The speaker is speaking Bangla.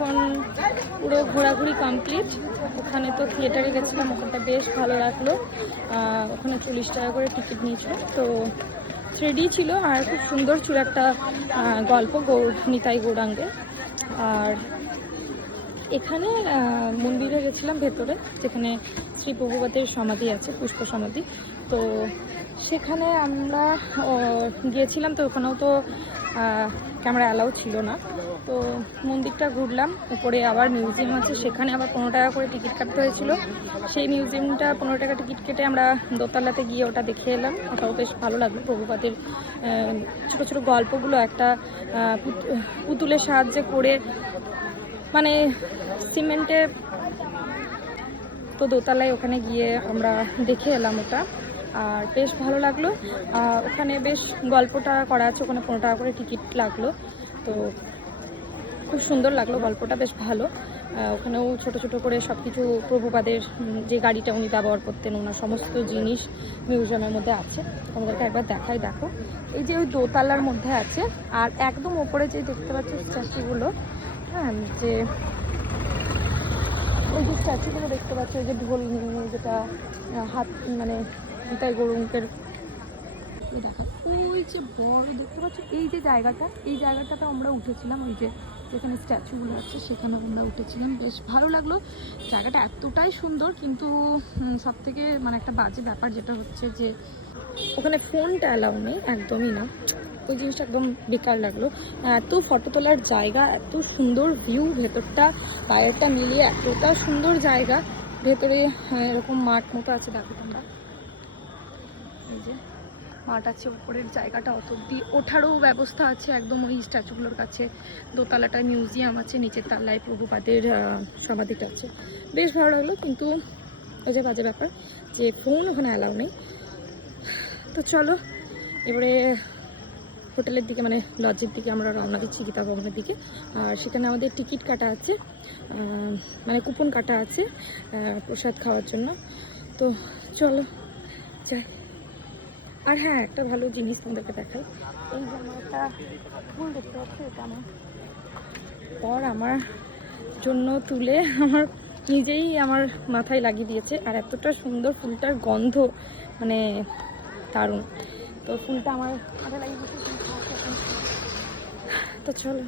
এখন পুরো ঘোরাঘুরি কমপ্লিট। ওখানে তো থিয়েটারে গেছিলাম, ওখানটা বেশ ভালো লাগলো। ওখানে 40 টাকা করে টিকিট নিয়েছিল, তো 3D ছিল আর খুব সুন্দর ছিল একটা গল্প নিতাই গৌরাঙ্গের। আর এখানে মন্দিরে গেছিলাম ভেতরে, যেখানে শ্রী প্রভুপাদের সমাধি আছে, পুষ্প সমাধি। তো সেখানে আমরা গিয়েছিলাম, তো ওখানেও তো ক্যামেরা অ্যালাউ ছিল না। তো মন্দিরটা ঘুরলাম, উপরে আবার মিউজিয়াম আছে, সেখানে আবার 15 টাকা করে টিকিট কাটতে হয়েছিল। সেই মিউজিয়ামটা 15 টাকা টিকিট কেটে আমরা দোতলাতে গিয়ে ওটা দেখে এলাম। ওটাও বেশ ভালো লাগলো। প্রভুপাদের ছোটো ছোটো গল্পগুলো একটা পুতুলের সাহায্যে করে, মানে সিমেন্টে, তো দোতলায় ওখানে গিয়ে আমরা দেখে এলাম ওটা, আর বেশ ভালো লাগলো। ওখানে বেশ গল্পটা করা আছে, ওখানে 15 টাকা করে টিকিট লাগলো। তো খুব সুন্দর লাগলো, গল্পটা বেশ ভালো। ওখানেও ছোট ছোট করে সব কিছু প্রভুপাদের যে গাড়িটা উনি ব্যবহার করতেন, ওনার সমস্ত জিনিস মিউজিয়ামের মধ্যে আছে। তোমাদেরকে একবার দেখাই, দেখো এই যে ওই দোতলার মধ্যে আছে। আর একদম ওপরে যে দেখতে পাচ্ছ স্ট্যাচুগুলো, হ্যাঁ, যে ওই যে স্ট্যাচুগুলো দেখতে পাচ্ছ, ওই যে ঢোল নিয়ে, যেটা হাত মানে নিতাই গৌরাঙ্গের দেখা, ওই যে বড় দেখতে পাচ্ছ এই যে জায়গাটা, এই জায়গাটাতে আমরা উঠেছিলাম। ওই যে যেখানে স্ট্যাচুগুলো আছে সেখানে আমরা উঠেছিলাম, বেশ ভালো লাগলো। জায়গাটা এতটাই সুন্দর, কিন্তু সব থেকে মানে একটা বাজে ব্যাপার যেটা হচ্ছে যে ওখানে ফোনটা অ্যালাউ নেই, একদমই না। ওই জিনিসটা একদম বেকার লাগলো। এত ফটো তোলার জায়গা, এত সুন্দর ভিউ, ভেতরটা বাইরেটা মিলিয়ে এতটা সুন্দর জায়গা। ভেতরে এরকম মাঠ মতো আছে, দেখো তোমরা, এই যে মাঠ আছে, উপরের জায়গাটা অত অব্দি ওঠারও ব্যবস্থা আছে একদম ওই স্ট্যাচুগুলোর কাছে। দোতলাটায় মিউজিয়াম আছে, নিচের তলায় প্রভুপাদের সমাধিটা আছে। বেশ ভালো লাগলো, কিন্তু ওই যে বাজে ব্যাপার যে ফোন ওখানে অ্যালাউ নেই। তো চলো এবারে হোটেলের দিকে, মানে লজের দিকে আমরা রওনা দিচ্ছি, গীতা ভবনের দিকে। আর সেখানে আমাদের টিকিট কাটা আছে, মানে কুপন কাটা আছে প্রসাদ খাওয়ার জন্য। তো চলো যাই। আর হ্যাঁ, একটা ভালো জিনিস তোমাদেরকে দেখাই। এই যে আমার একটা ফুল দেখতে পাচ্ছি, এটা আমার পর আমার জন্য তুলে আমার নিজেই আমার মাথায় লাগিয়ে দিয়েছে। আর এতটা সুন্দর ফুলটার গন্ধ, মানে দারুণ। তো ফুলটা আমার মাথায় লাগিয়ে দিয়েছে। তো চলো।